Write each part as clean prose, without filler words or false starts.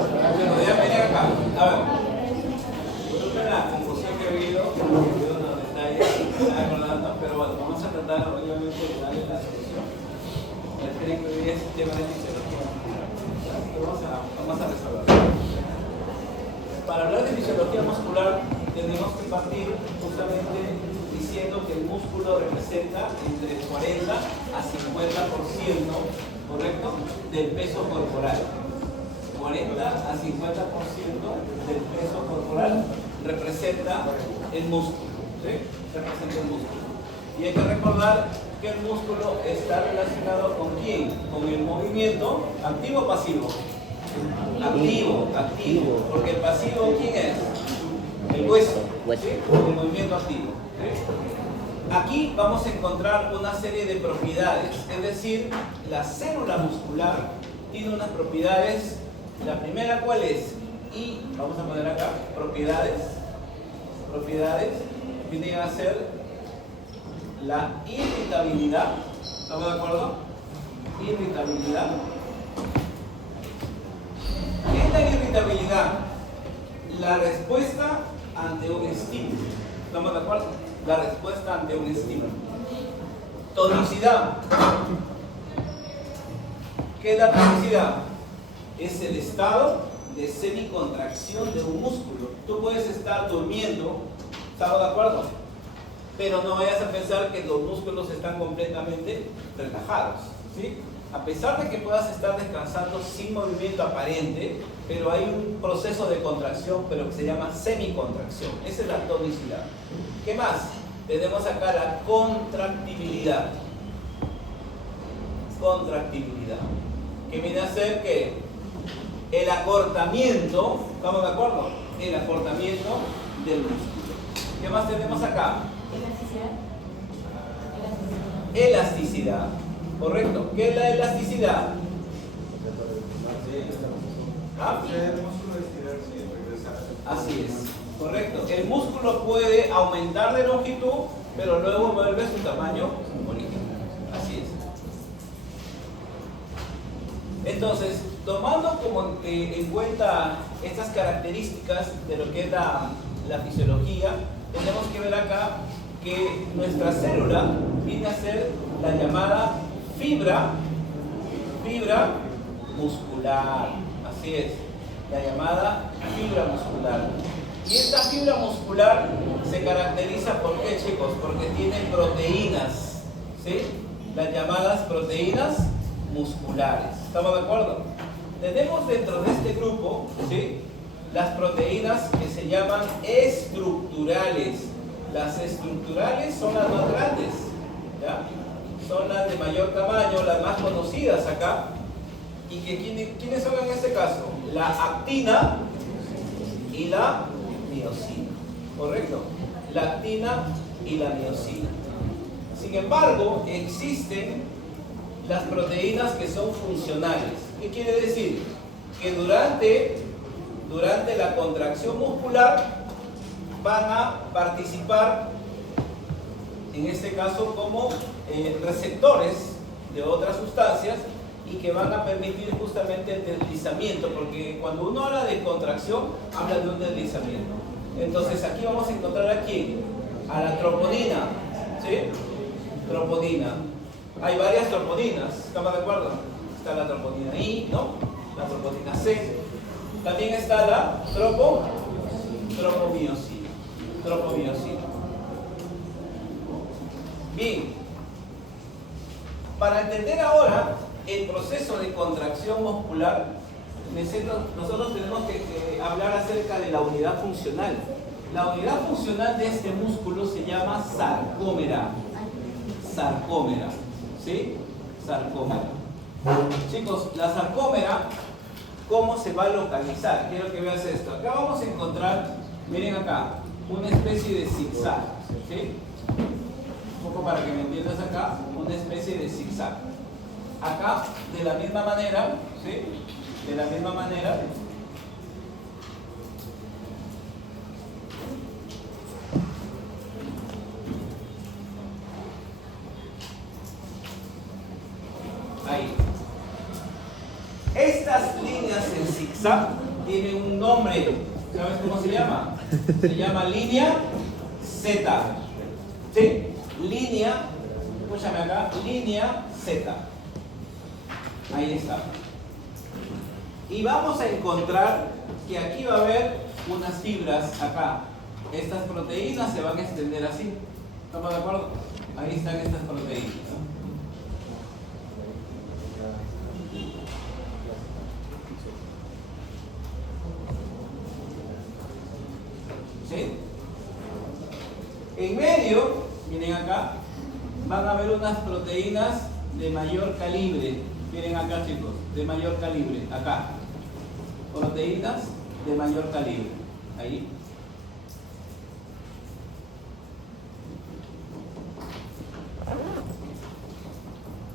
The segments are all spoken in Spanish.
Bueno, ya venía acá. A ver, disculpen la confusión que ha habido unos detalles, acordando, pero bueno, vamos a tratar obviamente de darle la solución. Esperen que hoy día es el tema de fisiología. Vamos a resolverlo. Para hablar de fisiología muscular, tenemos que partir justamente diciendo que el músculo representa entre 40 a 50%, ¿correcto?, del peso corporal. 40 a 50% del peso corporal representa el músculo, ¿sí? Representa el músculo. Y hay que recordar que el músculo está relacionado con ¿quién? Con el movimiento activo o pasivo. Activo. Porque el pasivo, ¿quién es? El hueso, ¿sí? El movimiento activo, ¿sí? Aquí vamos a encontrar una serie de propiedades, es decir, la célula muscular tiene unas propiedades. La primera, ¿cuál es? Y vamos a poner acá, propiedades, vienen a ser la irritabilidad, ¿estamos de acuerdo? Irritabilidad. ¿Qué es la irritabilidad? La respuesta ante un estímulo, ¿estamos de acuerdo? La respuesta ante un estímulo. Tonicidad. ¿Qué es la tonicidad? Es el estado de semicontracción de un músculo. Tú puedes estar durmiendo, ¿estamos de acuerdo? Pero no vayas a pensar que los músculos están completamente relajados, ¿sí? A pesar de que puedas estar descansando sin movimiento aparente, pero hay un proceso de contracción, pero que se llama semicontracción. Esa es la tonicidad. ¿Qué más? Tenemos acá la contractibilidad. Contractibilidad. Que viene a ser que el acortamiento, ¿estamos de acuerdo? El acortamiento del músculo. ¿Qué más tenemos acá? Elasticidad. ¿Correcto? ¿Qué es la elasticidad? ¿Ah? Así es. Correcto. El músculo puede aumentar de longitud, pero luego vuelve su tamaño original. Así es. Entonces, tomando como en cuenta estas características de lo que es la fisiología, tenemos que ver acá que nuestra célula viene a ser la llamada fibra muscular. Así es, la llamada fibra muscular. Y esta fibra muscular se caracteriza por qué, chicos? Porque tiene proteínas, ¿sí? Las llamadas proteínas musculares. ¿Estamos de acuerdo? Tenemos dentro de este grupo, ¿sí?, las proteínas que se llaman estructurales. Las estructurales son las más grandes, ¿ya? Son las de mayor tamaño, las más conocidas acá. ¿Y que quiénes son en este caso? La actina y la miosina. ¿Correcto? La actina y la miosina. Sin embargo, existen las proteínas que son funcionales. ¿Qué quiere decir? Que durante la contracción muscular van a participar, en este caso, como receptores de otras sustancias y que van a permitir justamente el deslizamiento, porque cuando uno habla de contracción, habla de un deslizamiento. Entonces aquí vamos a encontrar aquí a la troponina, ¿sí? Troponina. Hay varias troponinas, ¿estamos de acuerdo? Está la troponina I, ¿no? La troponina C. También está la tropomiosina. Bien. Para entender ahora el proceso de contracción muscular, nosotros tenemos que hablar acerca de la unidad funcional. La unidad funcional de este músculo se llama sarcómera. Sarcómera, ¿sí? Sarcómera. Chicos, la sarcómera, ¿cómo se va a localizar? Quiero que veas esto. Acá vamos a encontrar, miren acá, una especie de zigzag, ¿sí? Un poco para que me entiendas acá, una especie de zigzag. Acá, de la misma manera, ¿sí? De la misma manera, ahí. tiene un nombre. ¿Sabes cómo se llama? Se llama línea Z. ¿Sí? Línea, escúchame acá, línea Z. Ahí está. Y vamos a encontrar que aquí va a haber unas fibras acá. Estas proteínas se van a extender así. ¿Estamos de acuerdo? Ahí están estas proteínas. ¿Sí? En medio, miren acá, van a haber unas proteínas de mayor calibre. Miren acá, chicos, de mayor calibre, acá. Proteínas de mayor calibre. Ahí.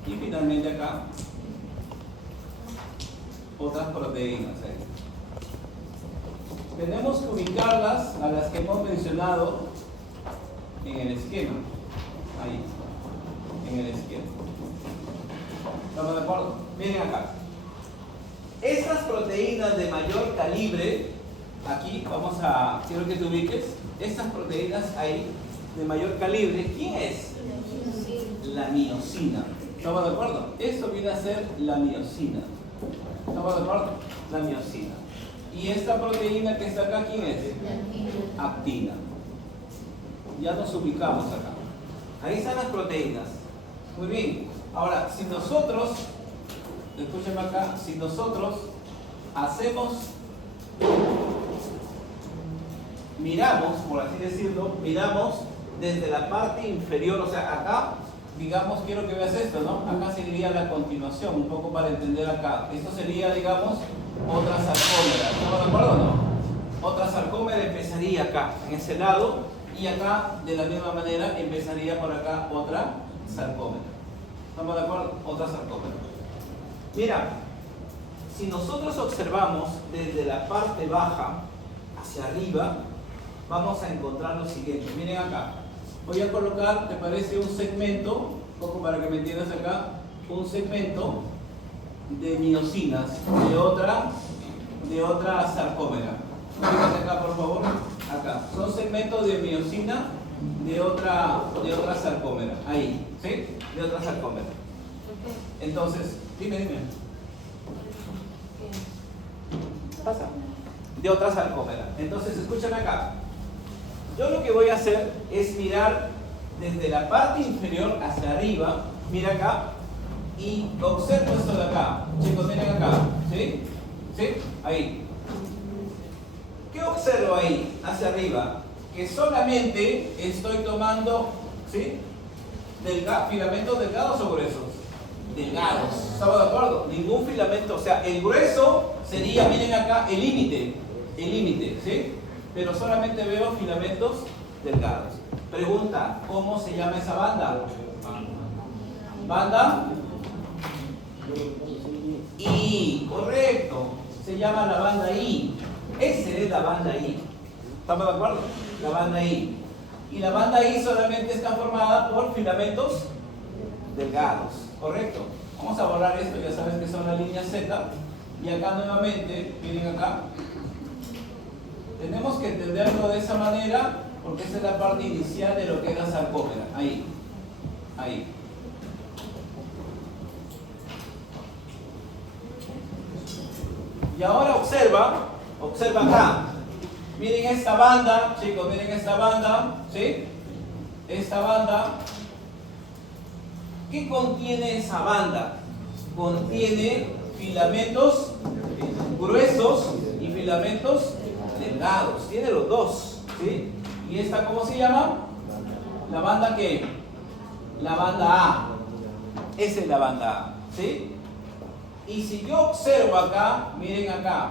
Y finalmente acá, otras proteínas. Ahí. Tenemos que ubicarlas a las que hemos mencionado en el esquema. Ahí, en el esquema. ¿Estamos de acuerdo? Miren acá. Estas proteínas de mayor calibre, aquí quiero que te ubiques, estas proteínas ahí de mayor calibre, ¿quién es? La miosina. ¿Estamos de acuerdo? Esto viene a ser la miosina. ¿Estamos de acuerdo? La miosina. ¿Y esta proteína que está acá, quién es? Actina. Ya nos ubicamos acá. Ahí están las proteínas. Muy bien. Ahora, si nosotros, escúchenme acá, si nosotros miramos, por así decirlo, miramos desde la parte inferior, o sea, acá, digamos, quiero que veas esto, ¿no? Acá sería la continuación, un poco para entender acá. Esto sería, digamos, otra sarcómera. ¿Estamos de acuerdo o no? Otra sarcómera empezaría acá, en ese lado, y acá, de la misma manera, empezaría por acá otra sarcómera. ¿Estamos de acuerdo? Otra sarcómera. Mira, si nosotros observamos desde la parte baja hacia arriba, vamos a encontrar lo siguiente. Miren acá. Voy a colocar, ¿te parece? Un segmento, un poco para que me entiendas acá, un segmento de miosinas de otra sarcómera. Fíjate acá, por favor. Acá. Son segmentos de miosina de otra sarcómera. Ahí, ¿sí? De otra sarcómera. Entonces, dime. ¿Qué pasa? De otra sarcómera. Entonces, escúchame acá. Yo lo que voy a hacer es mirar desde la parte inferior hacia arriba, mira acá, y observo esto de acá. Chicos, miren acá, ¿sí? ¿Sí? Ahí. ¿Qué observo ahí, hacia arriba? Que solamente estoy tomando, ¿sí? ¿Filamentos delgados o gruesos? Delgados. ¿Estamos de acuerdo? Ningún filamento, o sea, el grueso sería, miren acá, el límite, ¿sí? Pero solamente veo filamentos delgados. Pregunta, ¿cómo se llama esa banda? ¿Banda? I, correcto. Se llama la banda I. Esa es la banda I. ¿Estamos de acuerdo? La banda I. Y la banda I solamente está formada por filamentos delgados. ¿Correcto? Vamos a borrar esto, ya sabes que son las líneas Z. Y acá nuevamente, miren acá. Tenemos que entenderlo de esa manera porque esa es la parte inicial de lo que es la sarcómera. Ahí. Ahí. Y ahora observa acá. Miren esta banda, chicos, miren esta banda, ¿sí? Esta banda. ¿Qué contiene esa banda? Contiene filamentos gruesos y filamentos delgados. Tiene los dos, ¿sí? ¿Y esta cómo se llama? ¿La banda qué? La banda A. Esa es la banda A, ¿sí? Y si yo observo acá, miren acá,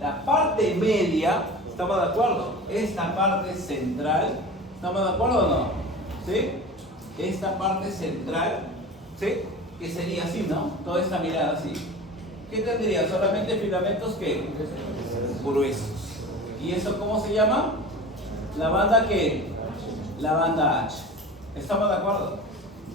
la parte media, ¿estamos de acuerdo? Esta parte central, ¿estamos de acuerdo o no? ¿Sí? Esta parte central, ¿sí? Que sería así, ¿no? Toda esta mirada así. ¿Qué tendría? Solamente filamentos ¿qué? Gruesos. ¿Y eso cómo se llama? La banda ¿qué? La banda H. ¿Estamos de acuerdo?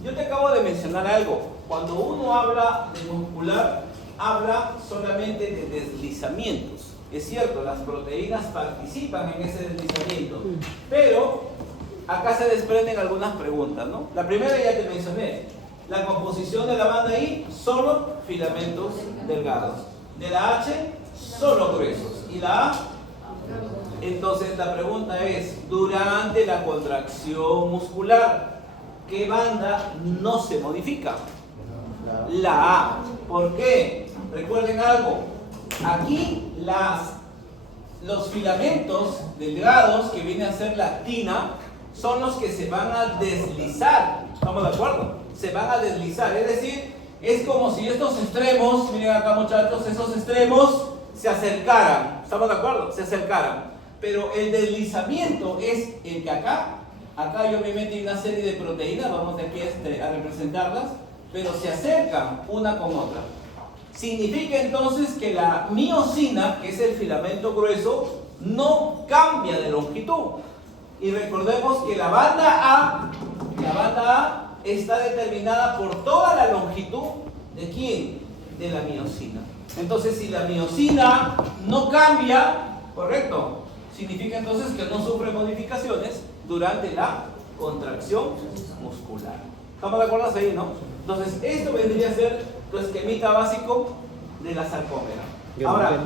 Yo te acabo de mencionar algo. Cuando uno habla de muscular, habla solamente de deslizamientos. Es cierto, las proteínas participan en ese deslizamiento, pero acá se desprenden algunas preguntas, ¿no? La primera ya te mencioné, la composición de la banda I, solo filamentos delgados. De la H, solo gruesos. Y la A, entonces la pregunta es, durante la contracción muscular, ¿qué banda no se modifica? La A. ¿Por qué? Recuerden algo, aquí los filamentos delgados, que viene a ser la actina, son los que se van a deslizar. ¿Estamos de acuerdo? Se van a deslizar, es decir, es como si estos extremos, miren acá muchachos, esos extremos se acercaran. ¿Estamos de acuerdo? Se acercaran. Pero el deslizamiento es el que acá hay obviamente una serie de proteínas, vamos de aquí a representarlas, pero se acercan una con otra. Significa entonces que la miosina, que es el filamento grueso, no cambia de longitud. Y recordemos que la banda A está determinada por toda la longitud ¿de quién? De la miosina. Entonces, si la miosina no cambia, ¿correcto? Significa entonces que no sufre modificaciones durante la contracción muscular. ¿Estamos de acuerdo ahí, no? Entonces, esto vendría a ser tu esquemita básico de la sarcómera. Ahora,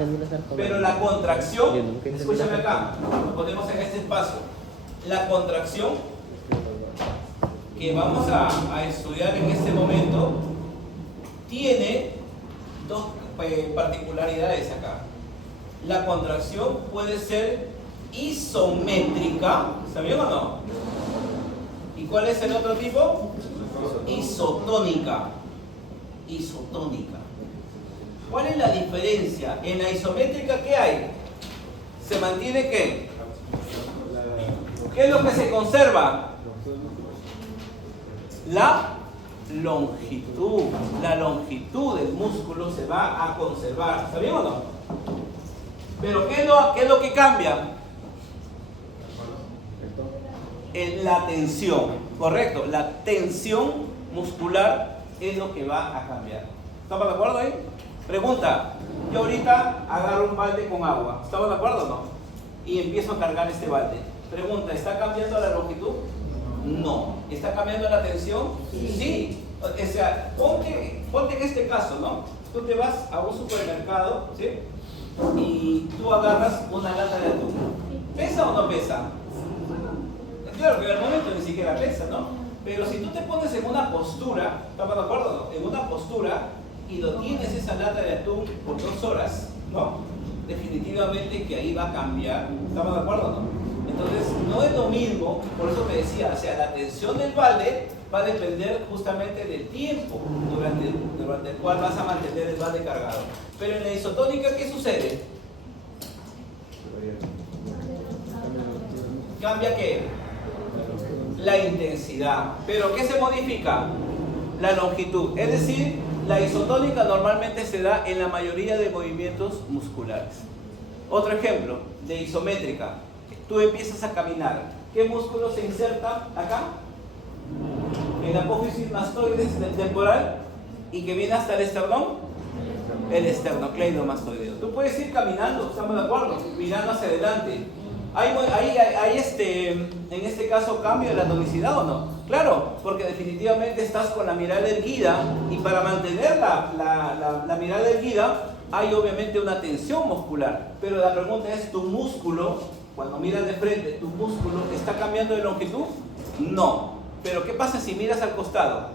pero la contracción, escúchame acá, lo ponemos en este espacio. La contracción que vamos a estudiar en este momento tiene dos particularidades acá. La contracción puede ser isométrica, ¿está bien o no? ¿Y cuál es el otro tipo? Isotónica. Isotónica. ¿Cuál es la diferencia? En la isométrica, ¿qué hay? ¿Se mantiene qué? ¿Qué es lo que se conserva? La longitud. La longitud del músculo se va a conservar. ¿Está bien o no? Pero ¿qué es lo que cambia? La tensión. Correcto. La tensión muscular es lo que va a cambiar. ¿Estamos de acuerdo ahí? Pregunta. Yo ahorita agarro un balde con agua. ¿Estamos de acuerdo o no? Y empiezo a cargar este balde. Pregunta. ¿Está cambiando la longitud? No. ¿Está cambiando la tensión? Sí. O sea, ponte en este caso, ¿no? Tú te vas a un supermercado, ¿sí? Y tú agarras una lata de atún. ¿Pesa o no pesa? Claro que en el momento ni siquiera pesa, ¿no? Pero si tú te pones en una postura, ¿estamos de acuerdo? En una postura y lo tienes esa lata de atún por 2 horas, ¿no? Definitivamente que ahí va a cambiar. ¿Estamos de acuerdo o no? Entonces, no es lo mismo, por eso te decía, o sea, la tensión del balde va a depender justamente del tiempo durante el cual vas a mantener el balde cargado. Pero en la isotónica, ¿qué sucede? ¿Cambia qué? La intensidad. ¿Pero qué se modifica? La longitud. Es decir, la isotónica normalmente se da en la mayoría de movimientos musculares. Otro ejemplo de isométrica. Tú empiezas a caminar. ¿Qué músculo se inserta acá? En la apófisis mastoides del temporal y que viene hasta el esternón. El esternocleidomastoideo. Tú puedes ir caminando, ¿estamos de acuerdo? Mirando hacia adelante. ¿Hay en este caso cambio de la tonicidad o no? Claro, porque definitivamente estás con la mirada erguida y para mantener la mirada erguida hay obviamente una tensión muscular. Pero la pregunta es, ¿tu músculo, cuando miras de frente, tu músculo está cambiando de longitud? No. Pero ¿qué pasa si miras al costado?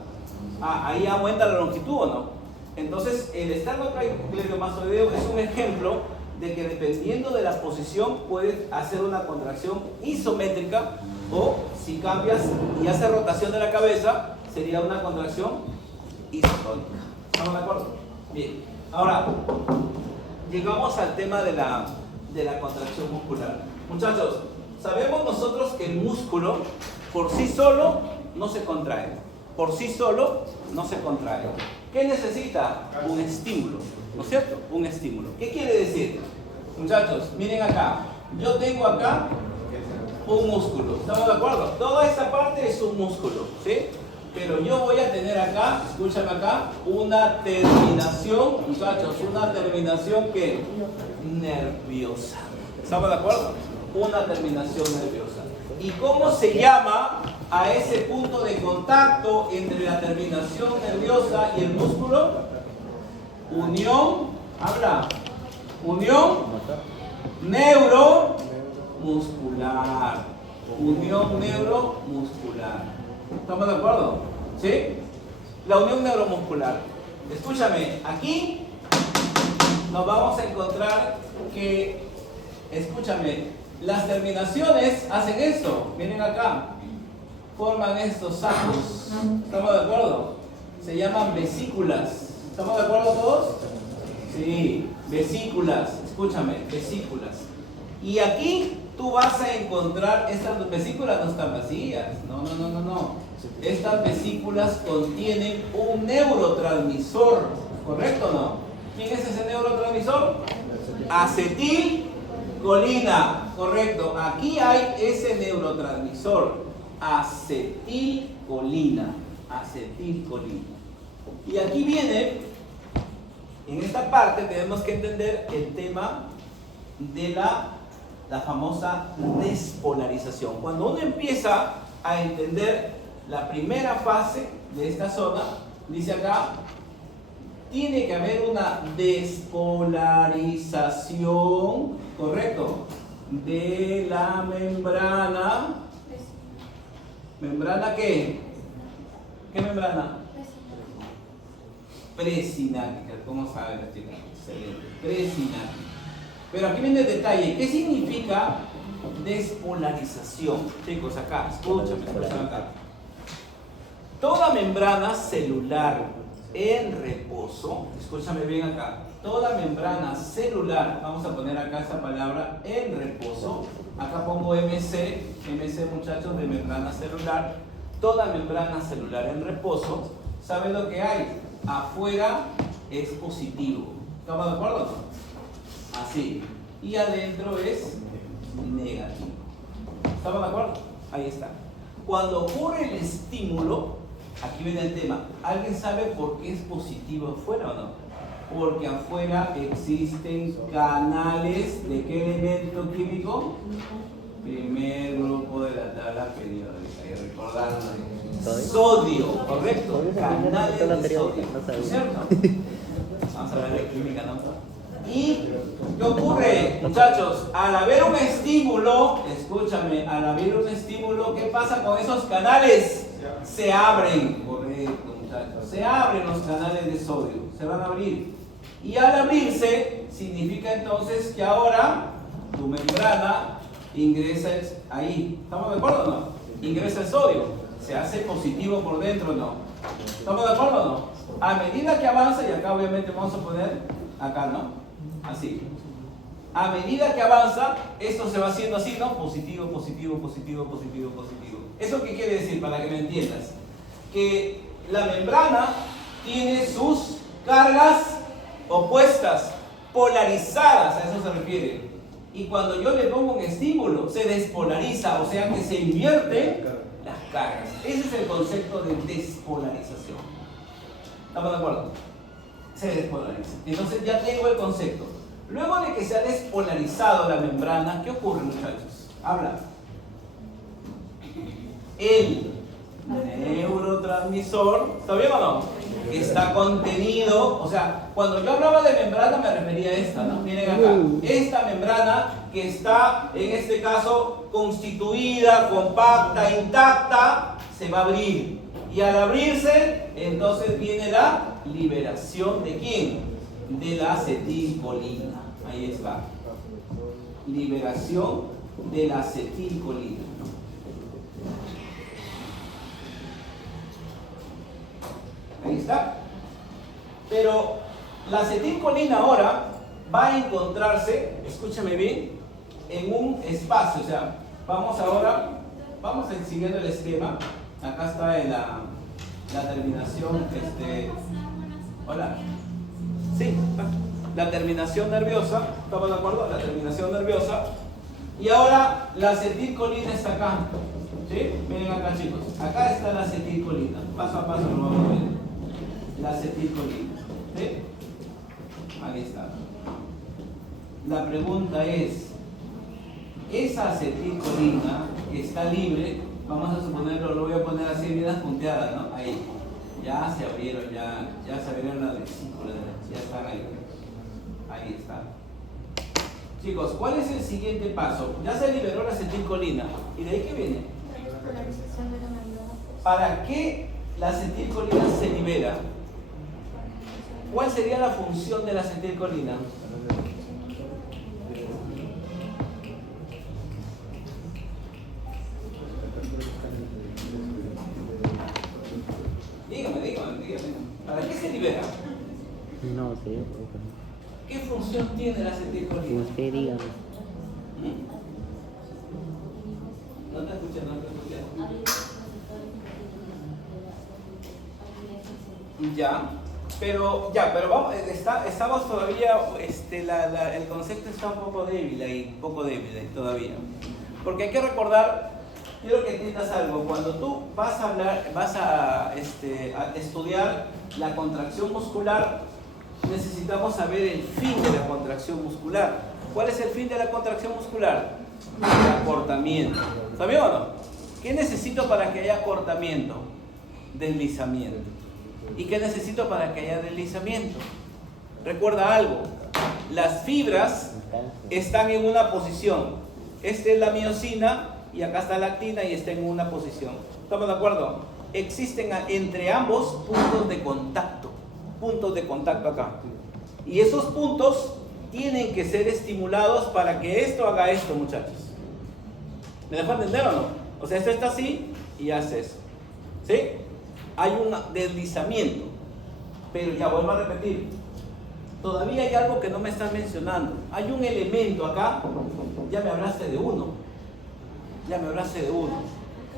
Ahí aumenta la longitud o no. Entonces, el esternocleidomastoideo es un ejemplo de que dependiendo de la posición puedes hacer una contracción isométrica o si cambias y haces rotación de la cabeza sería una contracción isotónica. ¿Estamos de acuerdo? Bien. Ahora, llegamos al tema de la contracción muscular. Muchachos, sabemos nosotros que el músculo por sí solo no se contrae. Por sí solo no se contrae. ¿Qué necesita? Un estímulo, ¿no es cierto? Un estímulo. ¿Qué quiere decir? Muchachos, miren acá. Yo tengo acá un músculo. ¿Estamos de acuerdo? Toda esta parte es un músculo, ¿sí? Pero yo voy a tener acá, escúchame acá, una terminación, muchachos, una terminación que nerviosa. ¿Estamos de acuerdo? Una terminación nerviosa. ¿Y cómo se llama a ese punto de contacto entre la terminación nerviosa y el músculo? Unión, habla, unión neuromuscular. Unión neuromuscular. ¿Estamos de acuerdo? ¿Sí? La unión neuromuscular. Escúchame, aquí nos vamos a encontrar que, escúchame, las terminaciones hacen esto. Miren acá. Forman estos sacos. ¿Estamos de acuerdo? Se llaman vesículas. ¿Estamos de acuerdo todos? Sí, vesículas. Escúchame, vesículas. Y aquí tú vas a encontrar, estas vesículas no están vacías. No. Estas vesículas contienen un neurotransmisor. ¿Correcto o no? ¿Quién es ese neurotransmisor? Acetilcolina. Correcto. Aquí hay ese neurotransmisor. Acetilcolina. Acetilcolina. Y aquí viene, en esta parte tenemos que entender el tema de la famosa despolarización. Cuando uno empieza a entender la primera fase de esta zona, dice acá, tiene que haber una despolarización, ¿correcto?, de la membrana. ¿Membrana qué? ¿Qué membrana? Presináptica. ¿Cómo saben las chicas? Excelente. Presináptica. Pero aquí viene el detalle. ¿Qué significa despolarización? Chicos, acá, escúchame acá. Toda membrana celular en reposo, escúchame bien acá, toda membrana celular, vamos a poner acá esa palabra, en reposo, acá pongo MC muchachos, de membrana celular, toda membrana celular en reposo, ¿saben lo que hay? Afuera es positivo. ¿Estamos de acuerdo? Así. Y adentro es negativo. ¿Estamos de acuerdo? Ahí está. Cuando ocurre el estímulo, aquí viene el tema. ¿Alguien sabe por qué es positivo afuera o no? Porque afuera existen canales ¿de qué elemento químico? Primer grupo de la tabla periódica. Y recordarlo. Sodio, correcto. Canales de sodio. ¿Cierto? Vamos a hablar de química, ¿no? ¿Y qué ocurre, muchachos? Al haber un estímulo, escúchame, al haber un estímulo, ¿qué pasa con esos canales? Se abren, correcto, muchachos. Se abren los canales de sodio, se van a abrir. Y al abrirse, significa entonces que ahora tu membrana ingresa ahí. ¿Estamos de acuerdo o no? Ingresa el sodio. Se hace positivo por dentro o no. ¿Estamos de acuerdo o no? A medida que avanza, y acá obviamente vamos a poner acá, ¿no? Así. A medida que avanza, esto se va haciendo así, ¿no? Positivo, positivo, positivo, positivo, positivo. ¿Eso qué quiere decir? Para que me entiendas. Que la membrana tiene sus cargas opuestas, polarizadas, a eso se refiere. Y cuando yo le pongo un estímulo, se despolariza, o sea que se invierten las cargas. Ese es el concepto de despolarización. ¿Estamos de acuerdo? Se despolariza. Entonces ya tengo el concepto. Luego de que se ha despolarizado la membrana, ¿qué ocurre, muchachos? Habla. El neurotransmisor, ¿está bien o no? Está contenido, o sea, cuando yo hablaba de membrana me refería a esta, ¿no? Miren acá, esta membrana que está, en este caso, constituida, compacta, intacta, se va a abrir. Y al abrirse, entonces viene la liberación ¿de quién? De la acetilcolina. Ahí está. Liberación de la acetilcolina. Ahí está. Pero la acetilcolina ahora va a encontrarse, escúchame bien, en un espacio. O sea, vamos a ir siguiendo el esquema. Acá está la terminación, hola. Sí, la terminación nerviosa, ¿estamos de acuerdo? La terminación nerviosa. Y ahora la acetilcolina está acá. ¿Sí? Miren acá, chicos. Acá está la acetilcolina. Paso a paso lo vamos a ver. La acetilcolina. ¿Sí? Ahí está. La pregunta es, esa acetilcolina está libre, vamos a suponerlo, lo voy a poner así, vidas punteadas, ¿no? Ahí. Ya se abrieron, ya se abrieron las vesículas, ya están ahí. Ahí está. Chicos, ¿cuál es el siguiente paso? Ya se liberó la acetilcolina. ¿Y de ahí qué viene? ¿Para qué la acetilcolina se libera? ¿Cuál sería la función de la acetilcolina? Dígame. ¿Para qué se libera? No sé. ¿Qué función tiene la acetilcolina? Usted dígame. No te escuché. Pero vamos, estamos todavía, el concepto está un poco débil ahí todavía. Porque hay que recordar, quiero que entiendas algo, cuando tú vas a estudiar la contracción muscular, necesitamos saber el fin de la contracción muscular. ¿Cuál es el fin de la contracción muscular? El acortamiento. ¿Está bien o no? ¿Qué necesito para que haya acortamiento? Deslizamiento. ¿Y qué necesito para que haya deslizamiento? Recuerda algo, las fibras están en una posición. Esta es la miosina y acá está la actina y está en una posición. ¿Estamos de acuerdo? Existen entre ambos puntos de contacto acá. Y esos puntos tienen que ser estimulados para que esto haga esto, muchachos. ¿Me dejo entender o no? O sea, esto está así y hace eso. ¿Sí? Hay un deslizamiento. Pero ya vuelvo a repetir. Todavía hay algo que no me estás mencionando. Hay un elemento acá. Ya me hablaste de uno.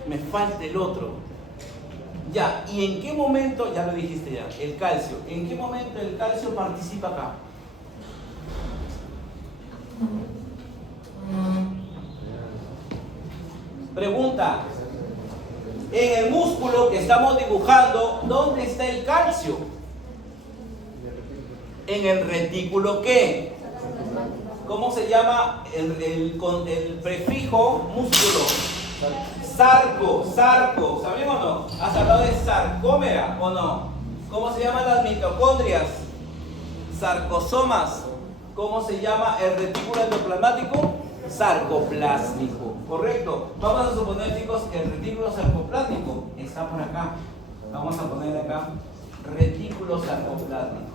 Me falta el otro. Ya, ¿y en qué momento? Ya lo dijiste ya, el calcio. ¿En qué momento el calcio participa acá? Pregunta. En el músculo que estamos dibujando, ¿dónde está el calcio? En el retículo ¿qué? ¿Cómo se llama con el prefijo músculo? Sarco. ¿Saben o no? ¿Has hablado de sarcómera o no? ¿Cómo se llaman las mitocondrias? Sarcosomas. ¿Cómo se llama el retículo endoplasmático? Sarcoplásmico. ¿Correcto? Vamos a suponer, chicos, que el retículo sarcoplásmico está por acá. Vamos a poner acá retículo sarcoplásmico.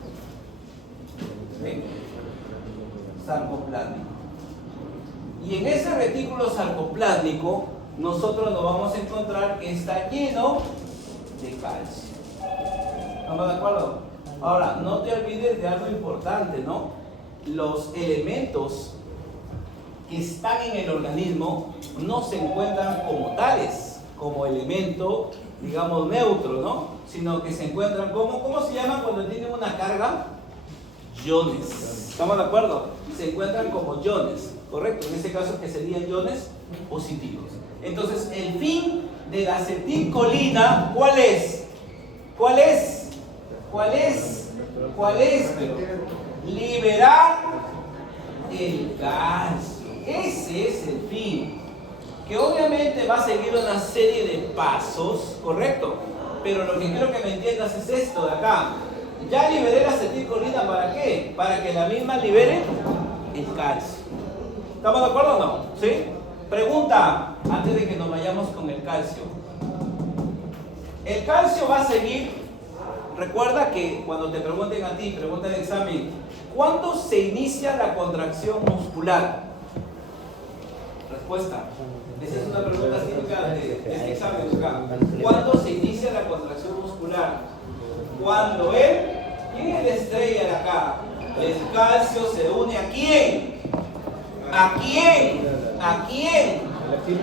¿Sí? Sarcoplásmico. Y en ese retículo sarcoplásmico nosotros nos vamos a encontrar que está lleno de calcio. ¿Estamos de acuerdo? Ahora, no te olvides de algo importante, ¿no? Los elementos que están en el organismo no se encuentran como tales, como elemento, digamos, neutro, ¿no? Sino que se encuentran como, ¿cómo se llama cuando tienen una carga? Iones. ¿Estamos de acuerdo? Se encuentran como iones, ¿correcto? En este caso, que serían iones positivos. Entonces, el fin de la acetilcolina, ¿cuál es? Liberar el calcio. Ese es el fin. Que obviamente va a seguir una serie de pasos, ¿correcto? Pero lo que quiero que me entiendas es esto de acá. Ya liberé la acetilcolina, ¿para qué? Para que la misma libere el calcio. ¿Estamos de acuerdo o no? ¿Sí? Pregunta, antes de que nos vayamos con el calcio. El calcio va a seguir. Recuerda que cuando te pregunten a ti, pregunta el examen, ¿cuándo se inicia la contracción muscular? Respuesta. Esa es una pregunta típica de este examen acá. ¿Cuándo se inicia la contracción muscular? Cuando ¿quién es la estrella de acá? El calcio se une ¿a quién? ¿A quién?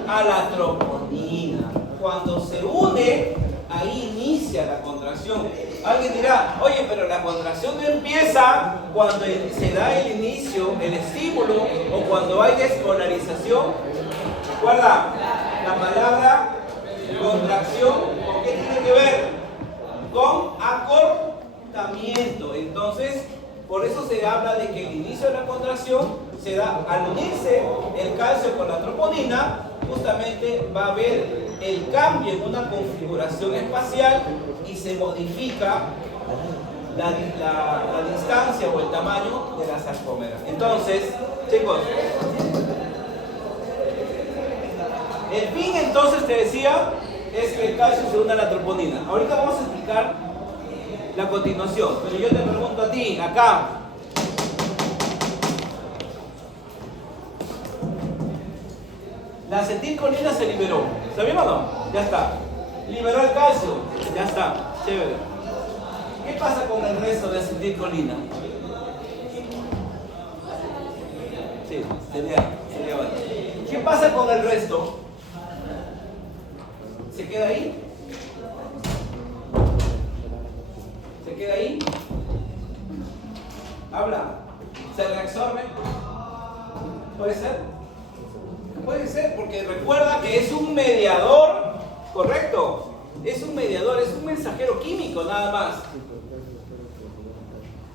A la troponina. Cuando se une, ahí inicia la contracción. Alguien dirá, oye, pero la contracción no empieza cuando se da el inicio, el estímulo, o cuando hay despolarización. Recuerda, la palabra Contracción, ¿con qué tiene que ver? Con acortamiento. Entonces, por eso se habla de que el inicio de la contracción se da al unirse el calcio con la troponina, justamente va a haber el cambio en una configuración espacial y se modifica la distancia o el tamaño de la sarcómera. Entonces, chicos, el fin entonces te decía es que el calcio se una a la troponina. Ahorita vamos a explicar la continuación, pero yo te pregunto a ti, acá, la acetilcolina se liberó, ¿está bien o no? Ya está. Liberó el calcio, ya está, chévere. ¿Qué pasa con el resto de acetilcolina? Sí, sería bueno. ¿Qué pasa con el resto? ¿Se queda ahí? ¿Se queda ahí? ¿Habla? ¿Se reabsorbe? ¿Puede ser? Puede ser, porque recuerda que es un mediador, ¿correcto? Es un mediador, es un mensajero químico nada más.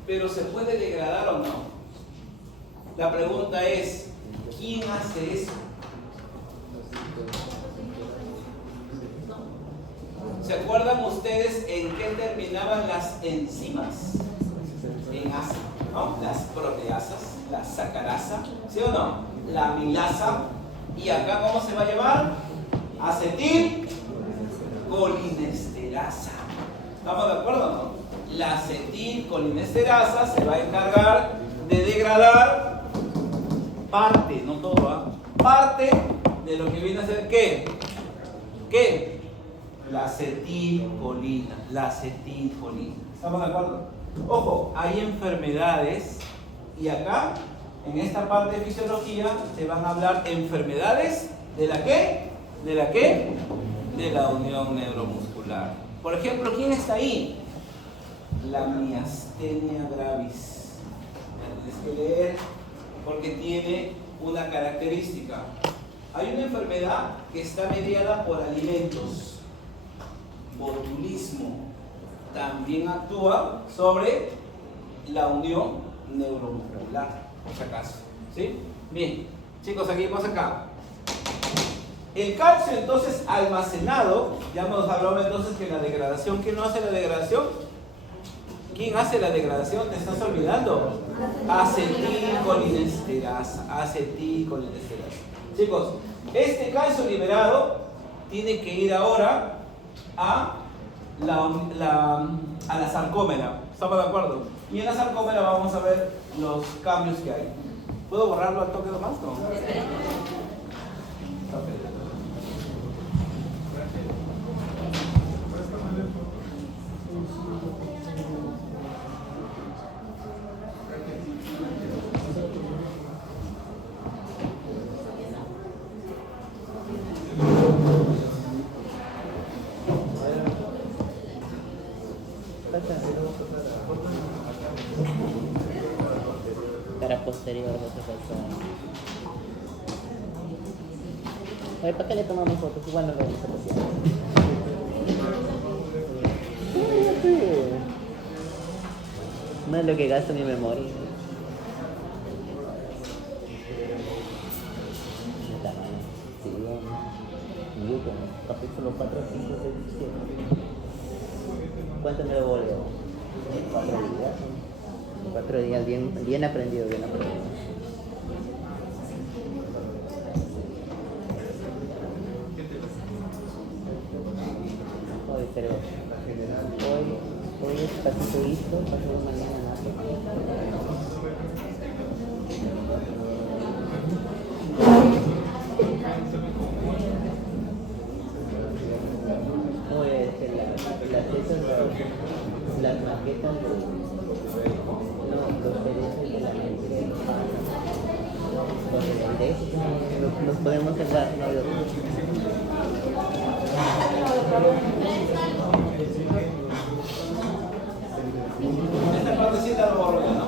Pero ¿se puede degradar o no? La pregunta es, ¿quién hace eso? ¿Se acuerdan ustedes en qué terminaban las enzimas? En asa, ¿no? Las proteasas, la sacarasa, ¿sí o no? La amilasa. ¿Y acá cómo se va a llamar? Acetilcolinesterasa. ¿Estamos de acuerdo o no? La acetilcolinesterasa se va a encargar de degradar parte, no todo, ¿ah? Parte de lo que viene a ser ¿qué? ¿Qué? La acetilcolina, ¿estamos de acuerdo? Ojo, hay enfermedades y acá, en esta parte de fisiología, se van a hablar enfermedades de la ¿qué? ¿De la qué? De la unión neuromuscular. Por ejemplo, ¿quién está ahí? La miastenia gravis. La tienes que leer porque tiene una característica. Hay una enfermedad que está mediada por alimentos. Botulismo también actúa sobre la unión neuromuscular, por si acaso. ¿Sí? Bien, chicos, aquí vamos acá. El calcio entonces almacenado, ya hemos hablado entonces que la degradación, ¿quién no hace la degradación? ¿Quién hace la degradación? ¿Te estás olvidando? Acetilcolinesterasa. Chicos, este calcio liberado tiene que ir ahora a la sarcómera. ¿Estamos de acuerdo? Y en la sarcómera vamos a ver los cambios que hay. ¿Puedo borrarlo al toque nomás? No. Cara posterior, otra persona. Oye, ¿para qué le tomamos fotos? Igual no lo vamos a copiar. No es lo que gasto mi memoria. Está mal. Sí, bien. Newton, capítulo 4, 5, 6, 7. ¿Cuánto me lo volvió? 4 días. 4 días bien aprendido, bien aprendido. Hoy, pero hoy es pasito listo, pasado mañana nada. Oye, las maquetas de los derechos de la mente, los podemos salvar, no hay otro. Esta partecita lo borro ya, ¿no?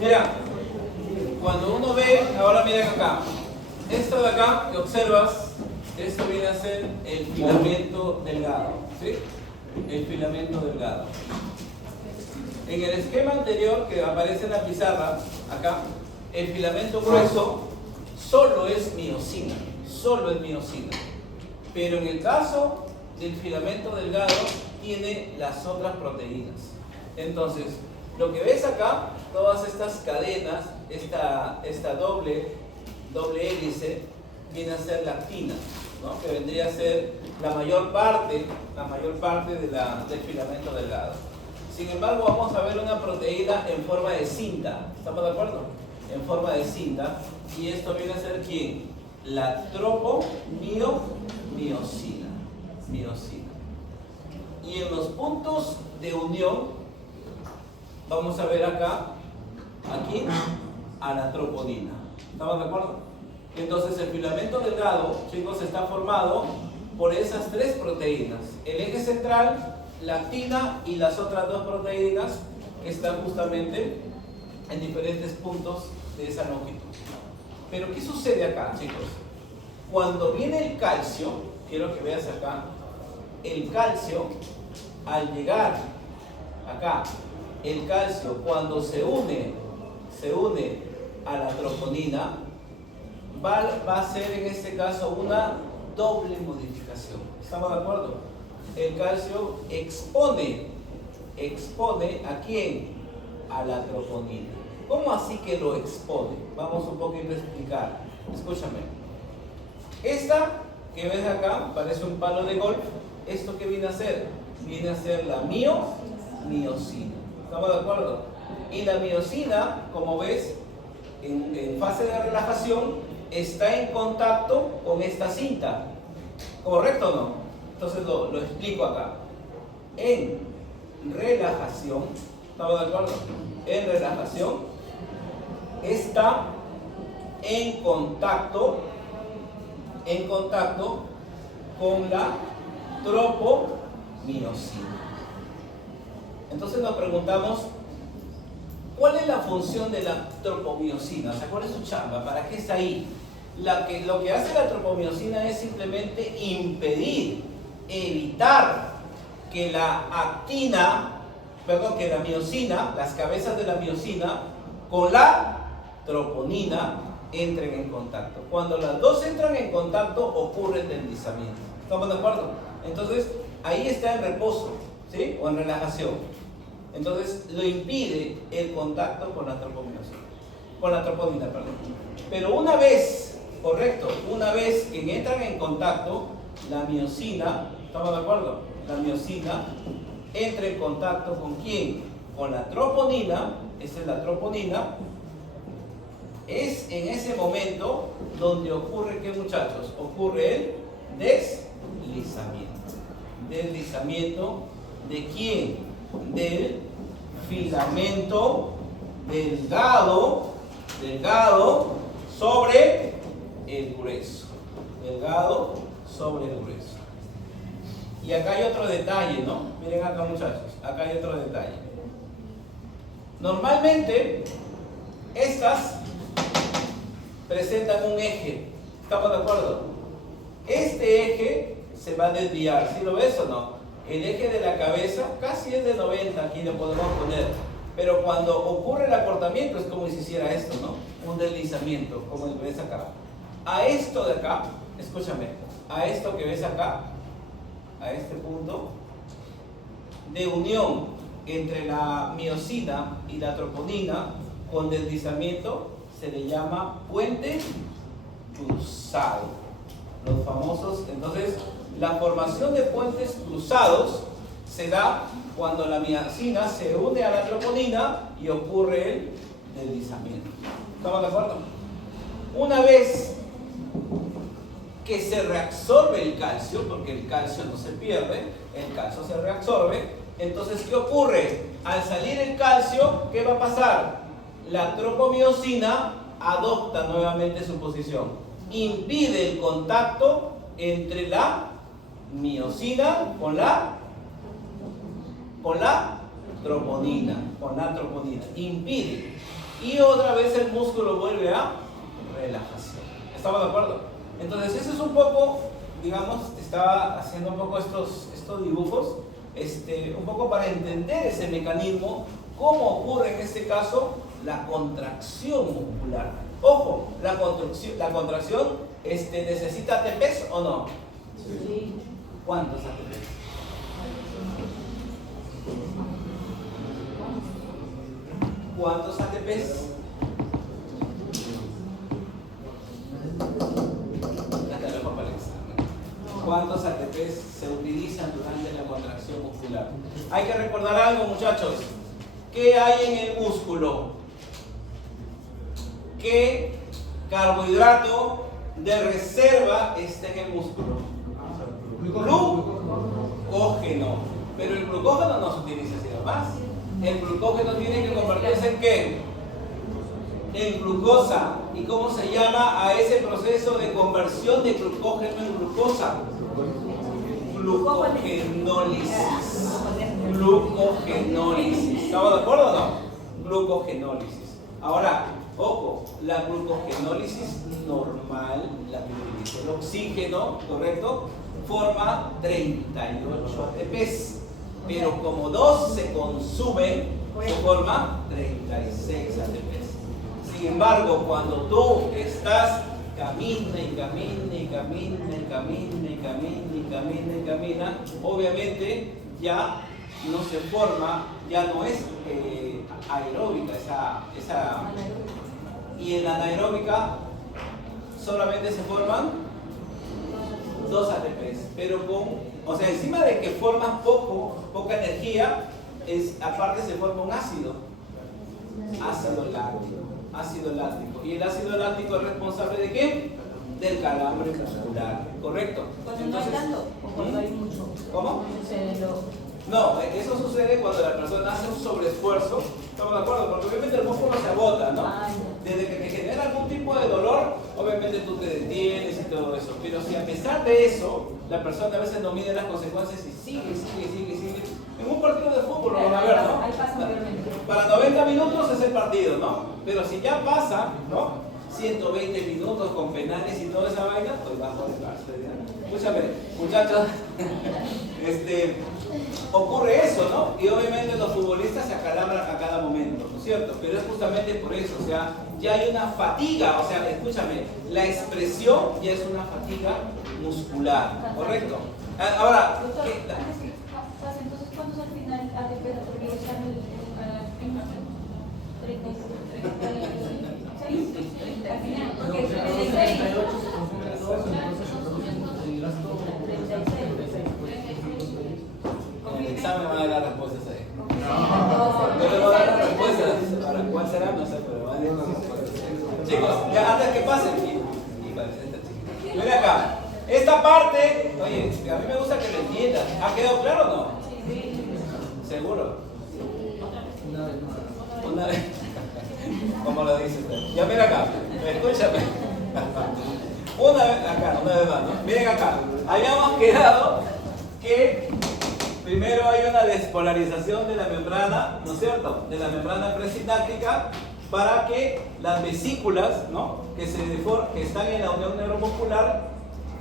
Mira, cuando uno ve, ahora miren acá, esto de acá que observas, esto viene a ser el filamento delgado, ¿sí? El filamento delgado. En el esquema anterior que aparece en la pizarra, acá, el filamento grueso solo es miosina, pero en el caso del filamento delgado tiene las otras proteínas. Entonces, lo que ves acá, todas estas cadenas, esta doble hélice, viene a ser la actina, ¿no? Que vendría a ser la mayor parte del filamento delgado. Sin embargo, vamos a ver una proteína en forma de cinta. ¿Estamos de acuerdo? En forma de cinta. Y esto viene a ser ¿quién? La tropomiosina. Y en los puntos de unión, vamos a ver acá, aquí, a la troponina. ¿Estamos de acuerdo? Entonces el filamento delgado, chicos, está formado por esas tres proteínas. El eje central, la actina y las otras dos proteínas que están justamente en diferentes puntos de esa longitud. Pero ¿qué sucede acá, chicos? Cuando viene el calcio, quiero que veas acá, el calcio, al llegar acá, el calcio cuando se une a la troponina, va a ser en este caso una doble modificación. ¿Estamos de acuerdo? El calcio expone ¿a quién? A la troponina. ¿Cómo así que lo expone? Vamos un poquito a explicar. Escúchame. Esta que ves acá parece un palo de golf. ¿Esto qué viene a ser? Viene a ser la miosina. ¿Estamos de acuerdo? Y la miosina, como ves, en fase de relajación, está en contacto con esta cinta. ¿Correcto o no? Entonces lo explico acá. En relajación, ¿estamos de acuerdo? En relajación, está en contacto con la tropomiosina. Entonces nos preguntamos, ¿cuál es la función de la tropomiosina? O sea, ¿cuál es su chamba? ¿Para qué está ahí? Lo que hace la tropomiosina es simplemente impedir, evitar que la miosina, las cabezas de la miosina, con la troponina entren en contacto. Cuando las dos entran en contacto, ocurre el deslizamiento. ¿Estamos de acuerdo? Entonces, ahí está en reposo, ¿sí? O en relajación. Entonces, lo impide el contacto con la tropomiosina. con la troponina, perdón. Pero una vez, correcto, una vez que entran en contacto, la miosina, ¿estamos de acuerdo? La miosina entra en contacto ¿con quién? Con la troponina, esta es la troponina. Es en ese momento donde ocurre, ¿qué muchachos? Ocurre el deslizamiento. ¿Deslizamiento de quién? Del filamento delgado sobre el grueso. Delgado sobre el grueso. Y acá hay otro detalle, ¿no? Miren acá, muchachos, acá hay otro detalle. Normalmente, estas presentan un eje. ¿Estamos de acuerdo? Este eje se va a desviar. ¿Sí lo ves o no? El eje de la cabeza casi es de 90, aquí lo podemos poner. Pero cuando ocurre el acortamiento es como si hiciera esto, ¿no? Un deslizamiento, como el que ves acá. A esto de acá, escúchame, a esto que ves acá, a este punto de unión entre la miosina y la troponina con deslizamiento se le llama puente cruzado. Los famosos, entonces, la formación de puentes cruzados se da cuando la miosina se une a la troponina y ocurre el deslizamiento. ¿Estamos de acuerdo? Una vez que se reabsorbe el calcio, porque el calcio no se pierde, el calcio se reabsorbe, entonces, ¿qué ocurre? Al salir el calcio, ¿qué va a pasar? La tropomiosina adopta nuevamente su posición. Impide el contacto entre la miosina con la troponina. Impide. Y otra vez el músculo vuelve a relajación. ¿Estamos de acuerdo? Entonces, eso es un poco, digamos, estaba haciendo un poco estos dibujos, un poco para entender ese mecanismo, cómo ocurre en este caso la contracción muscular. Ojo, la contracción ¿necesita ATPs o no? Sí. ¿Cuántos ATPs? ¿Cuántos ATPs? ¿Cuántos ATPs se utilizan durante la contracción muscular? Hay que recordar algo, muchachos. ¿Qué hay en el músculo? ¿Qué carbohidrato de reserva está en el músculo? Glucógeno. Pero el glucógeno no se utiliza así nomás. El glucógeno tiene que convertirse ¿en qué? En glucosa. ¿Y cómo se llama a ese proceso de conversión de glucógeno en glucosa? Glucogenólisis. Glucogenólisis. ¿Estamos de acuerdo o no? Glucogenólisis. Ahora, ojo, la glucogenólisis normal, la que utiliza el oxígeno, ¿correcto? Forma 38 ATPs. Pero como 2 se consumen, se forma 36 ATPs. Sin embargo, cuando tú estás camina, obviamente ya no se forma, ya no es aeróbica y en la anaeróbica solamente se forman 2 ATPs, pero o sea, encima de que formas poca energía, aparte se forma un ácido láctico. ¿Y el ácido láctico es responsable de qué? Del calambre muscular, ¿correcto? Cuando no hay tanto o cuando hay mucho. ¿Cómo? No, eso sucede cuando la persona hace un sobreesfuerzo. ¿Estamos de acuerdo? Porque obviamente el músculo se agota, ¿no? Desde que te genera algún tipo de dolor, obviamente tú te detienes y todo eso. Pero si a pesar de eso, la persona a veces no mide las consecuencias y sigue. En un partido de fútbol lo van a ver, ¿no? Ahí pasa obviamente. Para 90 minutos es el partido, ¿no? Pero si ya pasa, ¿no? 120 minutos con penales y toda esa vaina, pues bajo de cárcel. Escúchame, muchachos, ocurre eso, ¿no? Y obviamente los futbolistas se acalambran a cada momento, ¿no es cierto? Pero es justamente por eso, o sea, ya hay una fatiga, o sea, escúchame, la expresión ya es una fatiga muscular, ¿correcto? Ahora, Doctor, entonces, ¿cuántos al final ATP? Porque están en 36. pero van a ir con chicos, ya antes que pasen. Y parece esta chiquita. Ven acá. Esta parte, oye, a mí me gusta que lo entiendan. ¿Ha quedado claro o no? ¿Seguro? Una vez. ¿Cómo lo dice usted? Ya mira acá, escúchame. Una vez más, ¿no? Miren acá. Habíamos quedado que primero hay una despolarización de la membrana, ¿no es cierto? De la membrana presináptica para que las vesículas, ¿no? que están en la unión neuromuscular,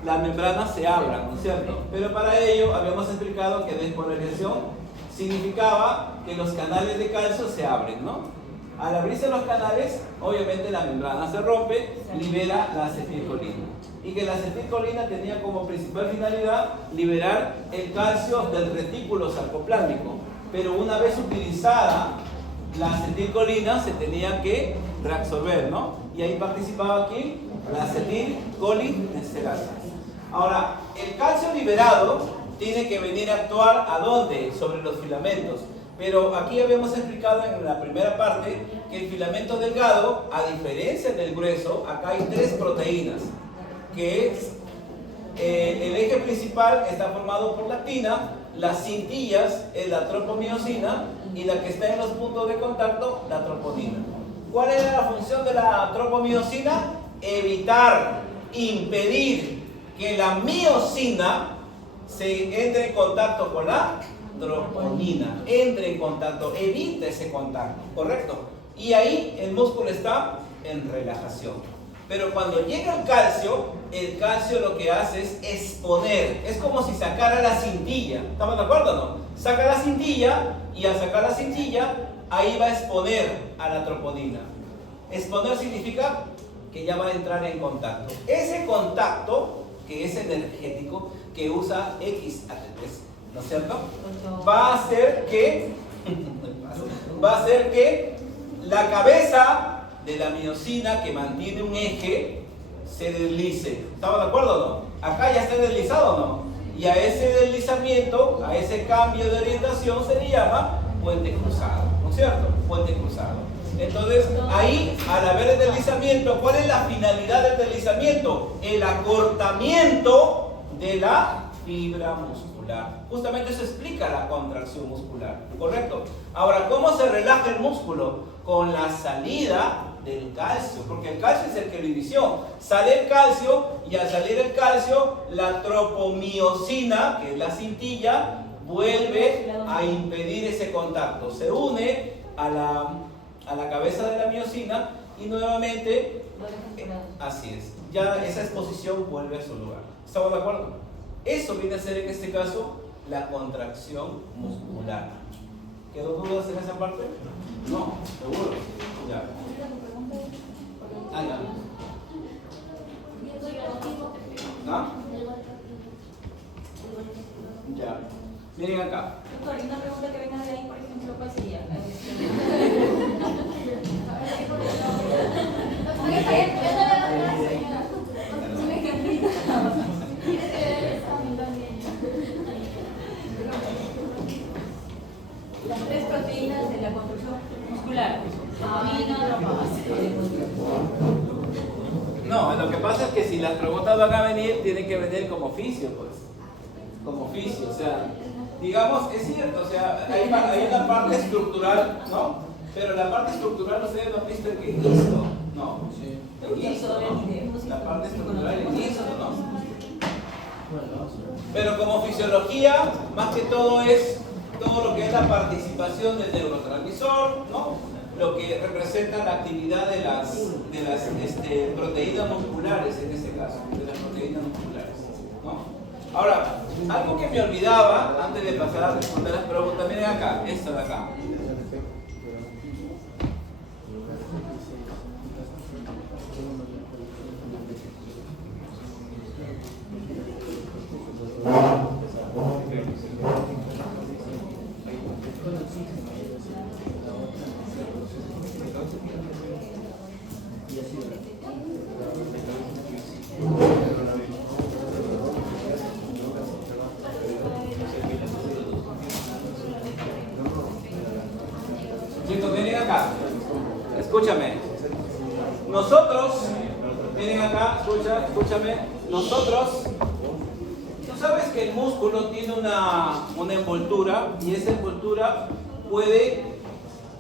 las membranas se abran, ¿no es cierto? Pero para ello habíamos explicado que despolarización significaba que los canales de calcio se abren, ¿no? Al abrirse los canales, obviamente la membrana se rompe, libera la acetilcolina. Y que la acetilcolina tenía como principal finalidad liberar el calcio del retículo sarcoplásmico. Pero una vez utilizada la acetilcolina se tenía que reabsorber, ¿no? Y ahí participaba aquí la acetilcolinesterasa. Ahora, el calcio liberado tiene que venir a actuar ¿a dónde? Sobre los filamentos. Pero aquí habíamos explicado en la primera parte que el filamento delgado, a diferencia del grueso, acá hay 3 proteínas, que es el eje principal está formado por la actina, las cintillas es la tropomiosina y la que está en los puntos de contacto, la troponina. ¿Cuál era la función de la tropomiosina? Evitar, impedir que la miosina se entre en contacto con la troponina, entre en contacto, evita ese contacto, ¿correcto? Y ahí el músculo está en relajación. Pero cuando llega el calcio lo que hace es exponer, es como si sacara la cintilla, ¿estamos de acuerdo o no? Saca la cintilla y al sacar la cintilla, ahí va a exponer a la troponina. Exponer significa que ya va a entrar en contacto. Ese contacto, que es energético, que usa XATP, ¿no es cierto? Va a hacer que la cabeza de la miosina que mantiene un eje se deslice. ¿Estamos de acuerdo o no? Acá ya está deslizado o no. Y a ese deslizamiento, a ese cambio de orientación se le llama puente cruzado, ¿no es cierto? Puente cruzado. Entonces, ahí, al haber el deslizamiento, ¿cuál es la finalidad del deslizamiento? El acortamiento de la fibra muscular. Justamente eso explica la contracción muscular, ¿correcto? Ahora, ¿cómo se relaja el músculo? Con la salida del calcio, porque el calcio es el que lo inició. Sale el calcio y al salir el calcio, la tropomiosina, que es la cintilla, vuelve a impedir ese contacto. Se une a la cabeza de la miosina y nuevamente, así es, ya esa exposición vuelve a su lugar. ¿Estamos de acuerdo? Eso viene a ser en este caso la contracción muscular. ¿Quedó dudas en esa parte? No, seguro. Ya. Ya. ¿Ah? Ya. Miren acá. Doctor, una pregunta que venga de ahí, por ejemplo, ¿cuál sería? Las 3 proteínas de la construcción muscular. No, lo que pasa es que si las preguntas van a venir, tienen que venir como oficio, pues. Como oficio, o sea, digamos, es cierto, o sea, hay una parte estructural, ¿no? Pero la parte estructural, ustedes no han visto que histo, ¿no? El histo, ¿no? La parte estructural, el histo, ¿no? Pero como fisiología, más que todo es todo lo que es la participación del neurotransmisor, ¿no? Lo que representa la actividad de las proteínas musculares, en este caso, de las proteínas musculares, ¿no? Ahora, algo que me olvidaba antes de pasar a responder las preguntas, miren acá, esta de acá. escúchame. Nosotros, miren acá, escúchame. Nosotros, tú sabes que el músculo tiene una envoltura y esa envoltura puede,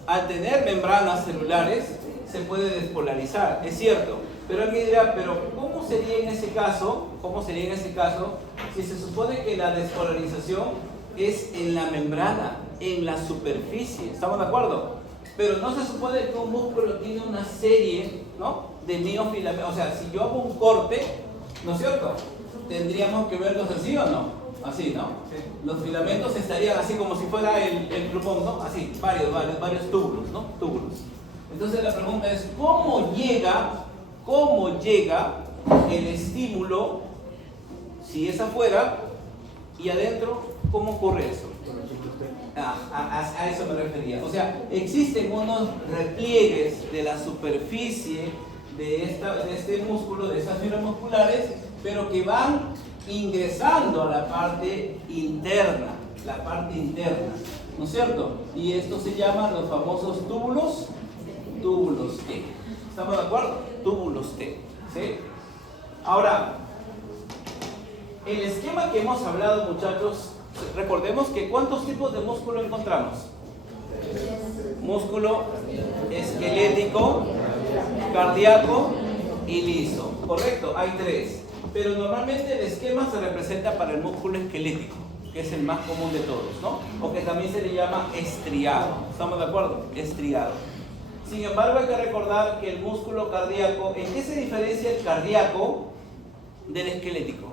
al tener membranas celulares, se puede despolarizar, es cierto. Pero alguien dirá, pero ¿cómo sería en ese caso? ¿Cómo sería en ese caso si se supone que la despolarización es en la membrana, en la superficie? ¿Estamos de acuerdo? Pero no se supone que un músculo tiene una serie, ¿no?, de miofilamentos. O sea, si yo hago un corte, ¿no es cierto?, tendríamos que verlos así o no. Así, ¿no? Sí. Los filamentos estarían así como si fuera el plumón, ¿no? Así, varios túbulos, ¿no? Túbulos. Entonces la pregunta es, ¿cómo llega el estímulo, si es afuera y adentro, cómo ocurre eso? A eso me refería. O sea, existen unos repliegues de la superficie de este músculo, de estas fibras musculares, pero que van ingresando a la parte interna, ¿no es cierto? Y esto se llaman los famosos túbulos T. ¿Estamos de acuerdo? Túbulos T, ¿sí? Ahora, el esquema que hemos hablado, muchachos, recordemos que ¿cuántos tipos de músculo encontramos? Músculo esquelético, cardíaco y liso. Correcto, hay 3. Pero normalmente el esquema se representa para el músculo esquelético, que es el más común de todos, ¿no? O que también se le llama estriado. ¿Estamos de acuerdo? Estriado. Sin embargo, hay que recordar que el músculo cardíaco, ¿en qué se diferencia el cardíaco del esquelético?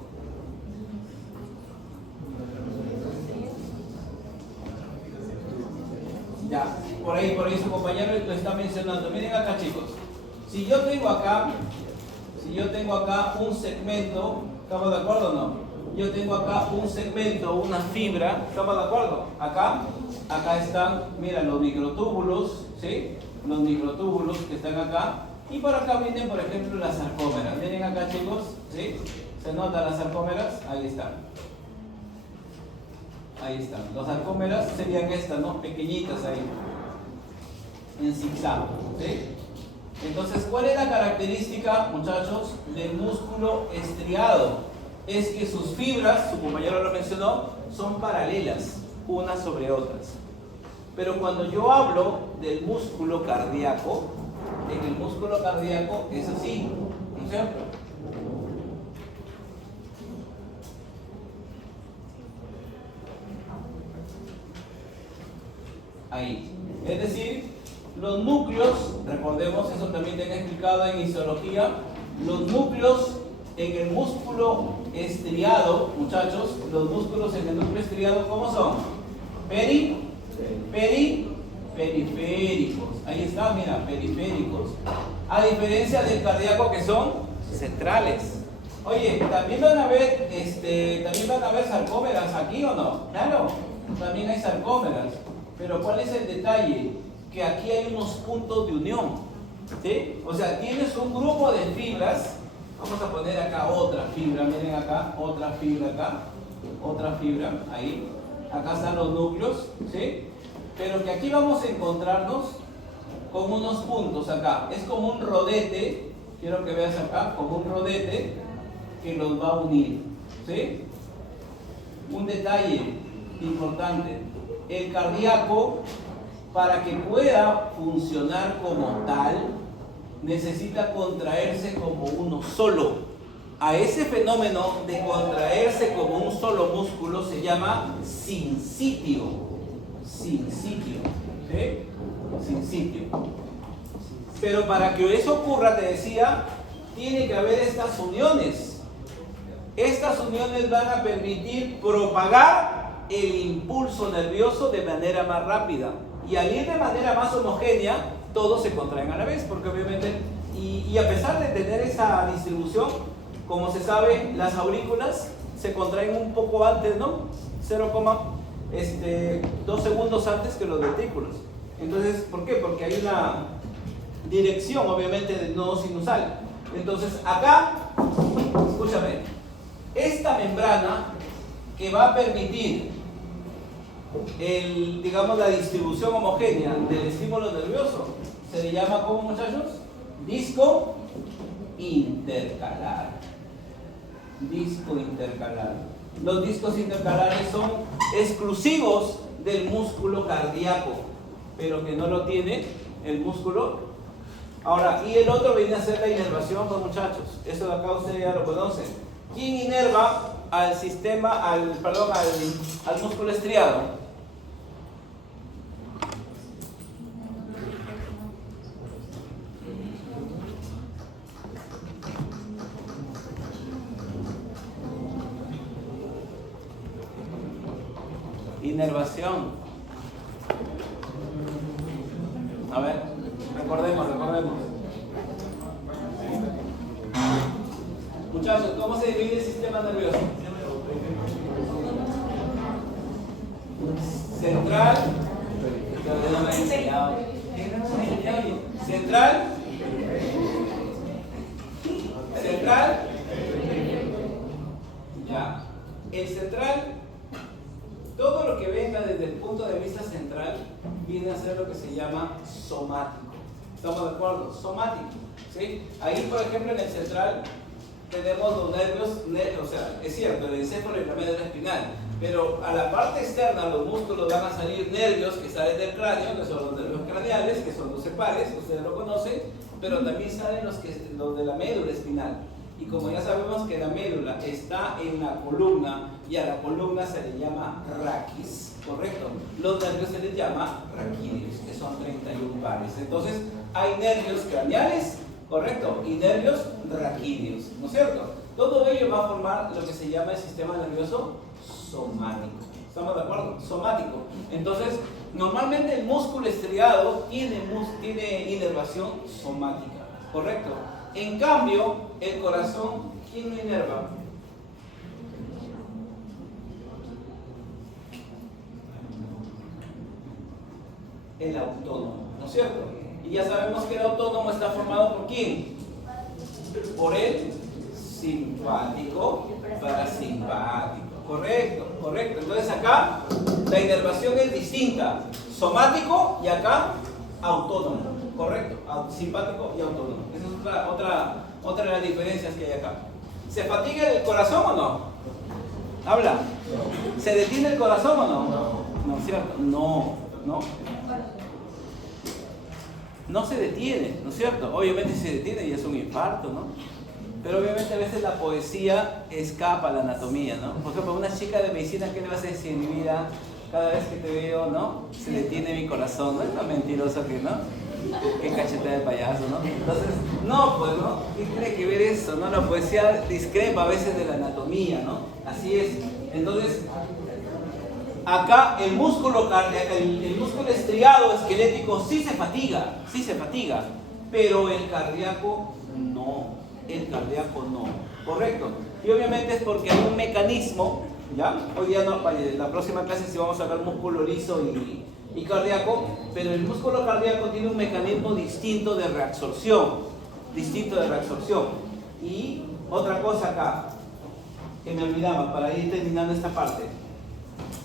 Ya, por ahí su compañero lo está mencionando. Miren acá, chicos. Si yo tengo acá un segmento, ¿estamos de acuerdo o no? Yo tengo acá un segmento, una fibra, ¿estamos de acuerdo? Acá están, mira, los microtúbulos, ¿sí? Los microtúbulos que están acá. Y por acá vienen, por ejemplo, las sarcómeras. Miren acá, chicos, ¿sí? ¿Se notan las sarcómeras? Ahí están. Las sarcómeras serían estas, ¿no? Pequeñitas ahí, en zigzag, ¿sí? Entonces, ¿cuál es la característica, muchachos, del músculo estriado? Es que sus fibras, su compañero lo mencionó, son paralelas, unas sobre otras. Pero cuando yo hablo del músculo cardíaco, en el músculo cardíaco es así, ¿no es cierto? Ahí. Es decir, los núcleos, recordemos, eso también te han explicado en histología, los núcleos en el músculo estriado, muchachos, los músculos en el núcleo estriado, ¿cómo son? Periféricos. Ahí está, mira, periféricos. A diferencia del cardíaco, que son centrales. Oye, ¿también van a haber sarcómeras aquí o no? Claro, también hay sarcómeras. Pero ¿cuál es el detalle? Que aquí hay unos puntos de unión, ¿sí? O sea, tienes un grupo de fibras. Vamos a poner acá otra fibra, miren acá, otra fibra, ahí. Acá están los núcleos, ¿sí? Pero que aquí vamos a encontrarnos con unos puntos acá. Es como un rodete, quiero que veas acá, como un rodete que los va a unir, ¿sí? Un detalle importante. El cardíaco, para que pueda funcionar como tal, necesita contraerse como uno solo. A ese fenómeno de contraerse como un solo músculo se llama sincitio. Sincitio. Pero para que eso ocurra, te decía, tiene que haber estas uniones. Estas uniones van a permitir propagar el impulso nervioso de manera más rápida. Y al ir de manera más homogénea, todos se contraen a la vez, porque obviamente, y a pesar de tener esa distribución, como se sabe, las aurículas se contraen un poco antes, ¿no? 0,2 segundos antes que los ventrículos. Entonces, ¿por qué? Porque hay una dirección, obviamente, del nodo sinusal. Entonces, acá, escúchame, esta membrana que va a permitir digamos, la distribución homogénea del estímulo nervioso se le llama, ¿cómo, muchachos? Disco intercalar. Disco intercalar. Los discos intercalares son exclusivos del músculo cardíaco, pero que no lo tiene el músculo. Ahora, y el otro viene a ser la inervación, pues, muchachos. Eso de acá ustedes ya lo conocen. ¿Quién inerva al sistema, al músculo estriado? Inervación. A ver, recordemos. Muchachos, ¿cómo se divide el sistema nervioso? Central. Central. Ya. El central, todo lo que venga desde el punto de vista central viene a ser lo que se llama somático. ¿Estamos de acuerdo? Somático. ¿Sí? Ahí, por ejemplo, en el central tenemos los nervios, o sea, es cierto, el encéfalo y la médula espinal, pero a la parte externa, los músculos, van a salir nervios que salen del cráneo, que son los nervios craneales, que son 12 pares, ustedes lo conocen, pero también salen los de la médula espinal. Y como ya sabemos que la médula está en la columna, y a la columna se le llama raquis, ¿correcto? Los nervios se les llama raquídeos, que son 31 pares. Entonces, hay nervios craneales, ¿correcto? Y nervios raquídeos, ¿no es cierto? Todo ello va a formar lo que se llama el sistema nervioso somático. ¿Estamos de acuerdo? Somático. Entonces, normalmente el músculo estriado tiene inervación somática, ¿correcto? En cambio, el corazón, ¿quién lo inerva? El autónomo, ¿no es cierto? Y ya sabemos que el autónomo está formado ¿por quién? Por el simpático parasimpático. Correcto. Entonces acá la inervación es distinta. Somático y acá autónomo. Correcto. Simpático y autónomo. Esa es otra de las diferencias que hay acá. ¿Se fatiga el corazón o no? Habla. ¿Se detiene el corazón o no? ¿No es cierto? No se detiene, ¿no es cierto? Obviamente si se detiene ya es un infarto, ¿no? Pero obviamente a veces la poesía escapa a la anatomía, ¿no? Por ejemplo, una chica de medicina, ¿qué le vas a decir? Mi vida, cada vez que te veo, ¿no? Se detiene mi corazón, ¿no? Es tan mentiroso que, ¿no? Qué cachetada de payaso, ¿no? Entonces, no, pues, ¿no? ¿Qué tiene que ver eso, no? La poesía discrepa a veces de la anatomía, ¿no? Así es. Entonces, acá el músculo estriado esquelético sí se fatiga, pero el cardíaco no, correcto. Y obviamente es porque hay un mecanismo, ¿ya? Hoy día no, la próxima clase sí vamos a ver músculo liso y cardíaco, pero el músculo cardíaco tiene un mecanismo distinto de reabsorción. Y otra cosa acá, que me olvidaba para ir terminando esta parte.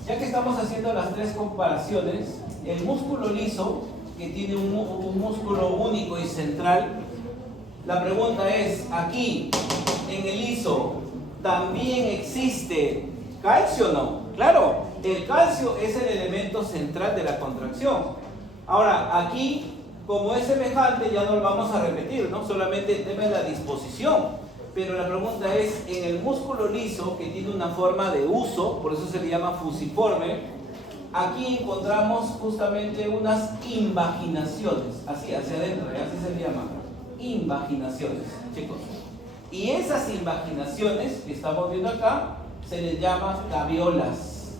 Ya que estamos haciendo las tres comparaciones, el músculo liso, que tiene un músculo único y central, la pregunta es, aquí, en el liso, ¿también existe calcio o no? Claro, el calcio es el elemento central de la contracción. Ahora, aquí, como es semejante, ya no lo vamos a repetir, ¿no? Solamente el tema de la disposición. Pero la pregunta es, en el músculo liso, que tiene una forma de uso, por eso se le llama fusiforme, aquí encontramos justamente unas invaginaciones, así, hacia adentro, así se le llama, invaginaciones, chicos. Y esas invaginaciones que estamos viendo acá, se les llama caviolas.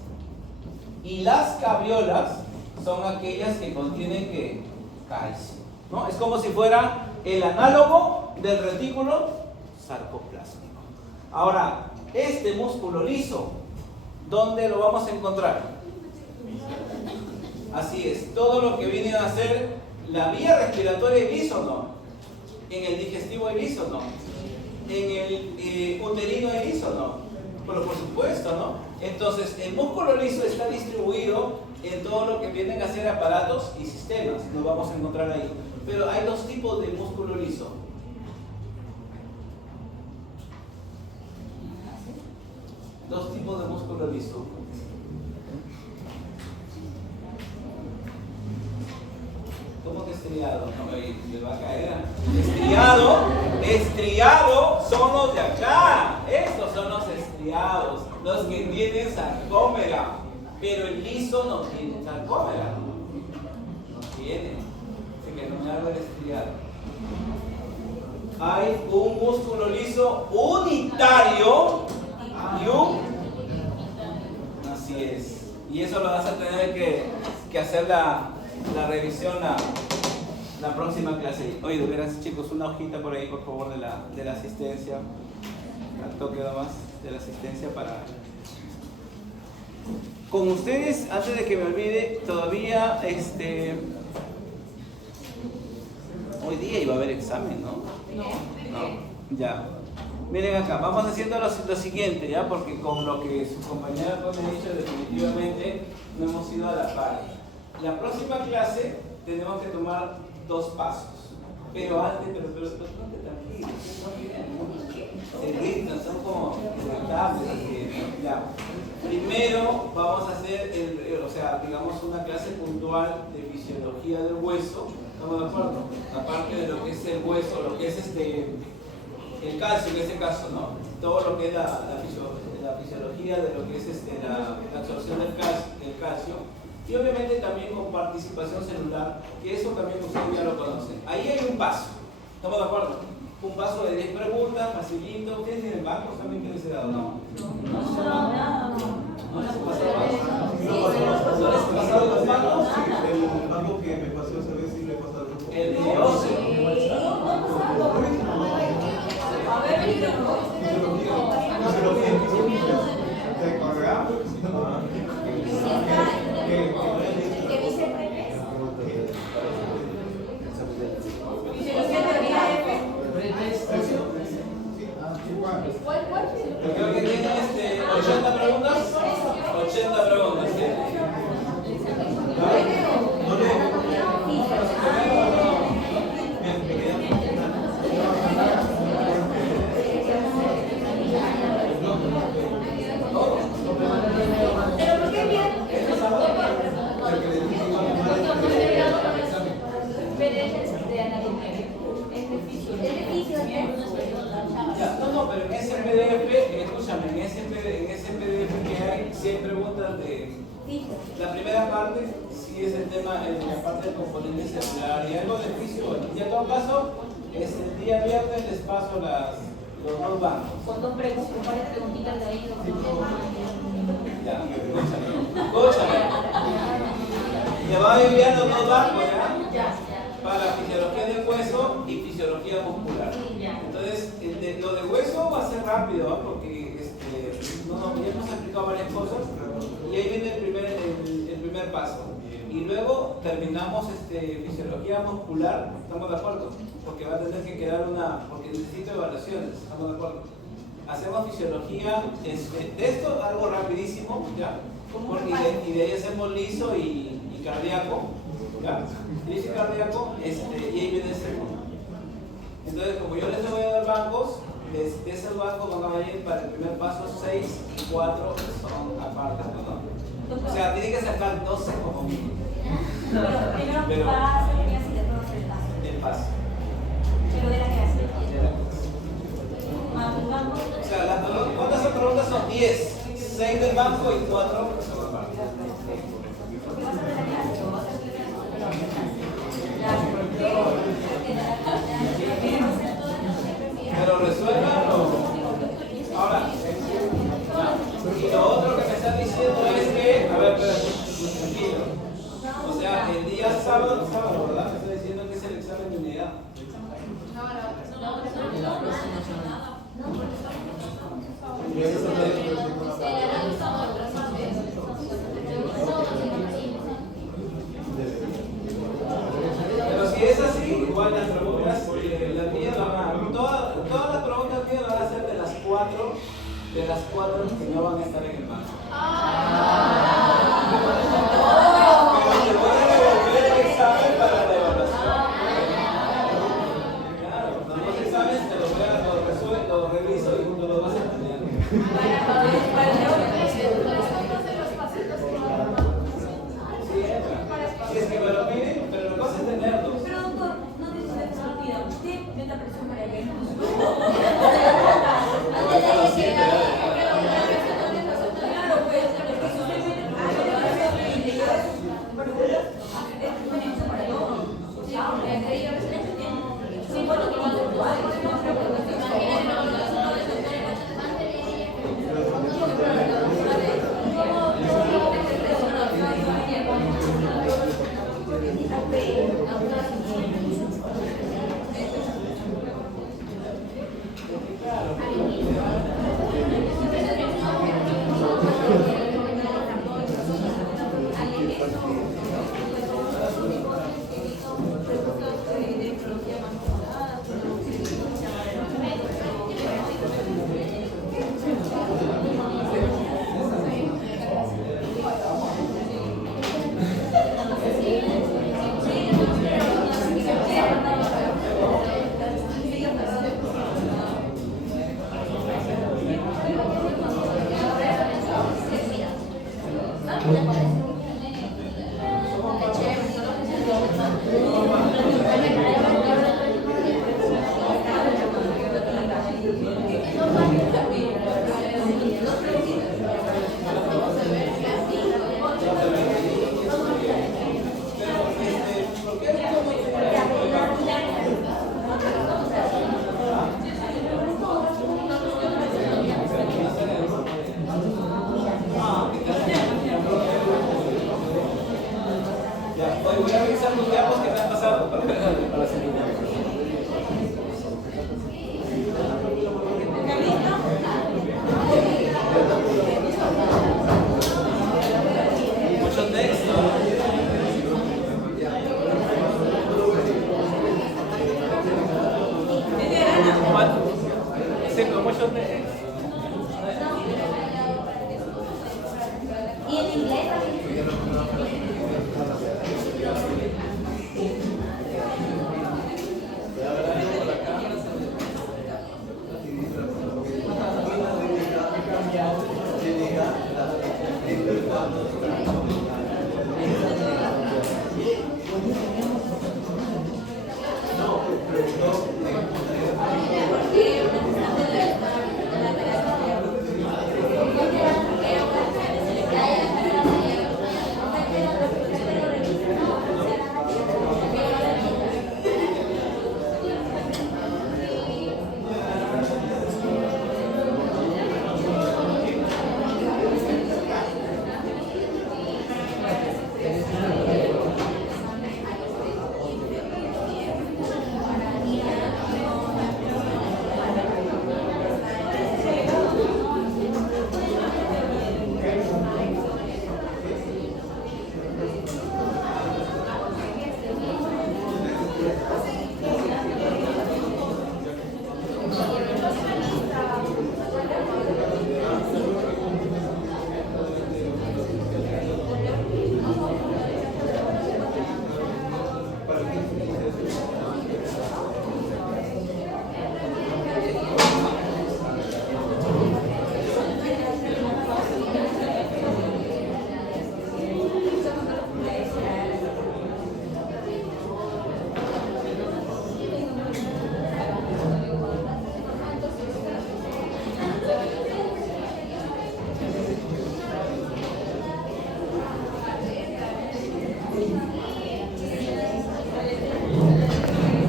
Y las caviolas son aquellas que contienen ¿qué? Calcio, ¿no? Es como si fuera el análogo del retículo sarcoplásmico. Ahora, este músculo liso, ¿dónde lo vamos a encontrar? Así es, todo lo que viene a ser la vía respiratoria hay liso, ¿no? En el digestivo hay liso, ¿no? En el uterino hay liso, ¿no? Pero por supuesto, ¿no? Entonces, el músculo liso está distribuido en todo lo que vienen a ser aparatos y sistemas, lo vamos a encontrar ahí. Pero hay dos tipos de músculo liso. Dos tipos de músculo liso. ¿Cómo que estriado? No, le va a caer. Estriado son los de acá. Estos son los estriados, los que tienen sarcómera. Pero el liso no tiene sarcómera. No tiene. Así que no me hago el estriado. Hay un músculo liso unitario y así es. Y eso lo vas a tener que hacer la revisión la próxima clase. Oye, de veras, chicos, una hojita por ahí, por favor, de la asistencia. Al toque nomás de la asistencia para... Con ustedes, antes de que me olvide, todavía hoy día iba a haber examen, ¿no? No. Ya. Miren acá, vamos haciendo lo siguiente, ¿ya? Porque con lo que su compañera me ha dicho, definitivamente no hemos ido a la par. La próxima clase tenemos que tomar 2 pasos. Pero antes, pero tranquilo, se gritan, son como irritables, ya. Primero vamos a hacer, digamos, una clase puntual de fisiología del hueso. ¿Estamos de acuerdo? Aparte de lo que es el hueso, lo que es el calcio en este caso, ¿no? Todo lo que es la fisiología de lo que es la absorción del calcio. Y obviamente también con participación celular, que eso también ustedes ya lo conocen. Ahí hay un paso, ¿estamos de acuerdo? Un paso de 10 preguntas, facilito. ¿Ustedes tienen bancos también que les he dado? ¿No? ¿No les he pasado los bancos? El banco que me pasó esa vez sí le pasa al grupo. El de ocio. A ver, ¿qué dice el Pepe? ¿Cuál? Creo que tiene 80 preguntas. 80 preguntas, ¿sí? No, pero en ese PDF, escúchame, en ese PDF que hay, sí hay preguntas de... La primera parte sí es el tema, la parte del componente celular y algo de fisio. Y en todo caso, el día viernes les paso los 2 bancos. Con 2 preguntas, con varias preguntitas de ahí. Ya, escúchame. Te va enviando 2 bancos, ¿ya? Para fisiología del hueso y fisiología muscular. Entonces, lo de hueso va a ser rápido, ¿no? Porque ya hemos explicado varias cosas y ahí viene el primer paso. Y luego terminamos fisiología muscular, ¿estamos de acuerdo? Porque va a tener que quedar porque necesito evaluaciones, ¿estamos de acuerdo? Hacemos fisiología, de esto algo rapidísimo, ¿ya? Y de ahí hacemos liso y cardíaco, ¿ya? Liso y cardíaco, y ahí viene el segundo. Entonces, como yo les voy a dar bancos, de esos bancos van a venir para el primer paso 6 y 4, que son aparte, ¿no? O sea, tiene que sacar 12 como mínimo. Pero pasa, y así de todos el paso. El paso. Pero de la clase. De la clase. O sea, ¿cuántas son preguntas? Son 10. 6 del banco y 4 son aparte. Porque vas a ver la clase o vas a hacer Pero resuélvanlo. Ahora, y lo otro que me están diciendo es que, a ver, tranquilo. O sea, el día sábado, ¿verdad? Me está diciendo que es el examen de unidad. Pero si es así, igual las preguntas, las mías todas las preguntas mías van a ser de las 4 que no van a estar en el banco. Pero te voy a devolver el examen para la evaluación. Sí, es que me lo piden, pero la cosa es tenerlos. Pero doctor, no te olvida, usted meta presión para que claro, pues, porque si usted mete presión y le lleva sus verduras, es beneficio para todos. Sí, bueno, que cuando tú haces una pregunta, Hoy voy a revisar los diapos que me han pasado para la segunda. Mucho texto. Sí, pero mucho texto. y en inglés también.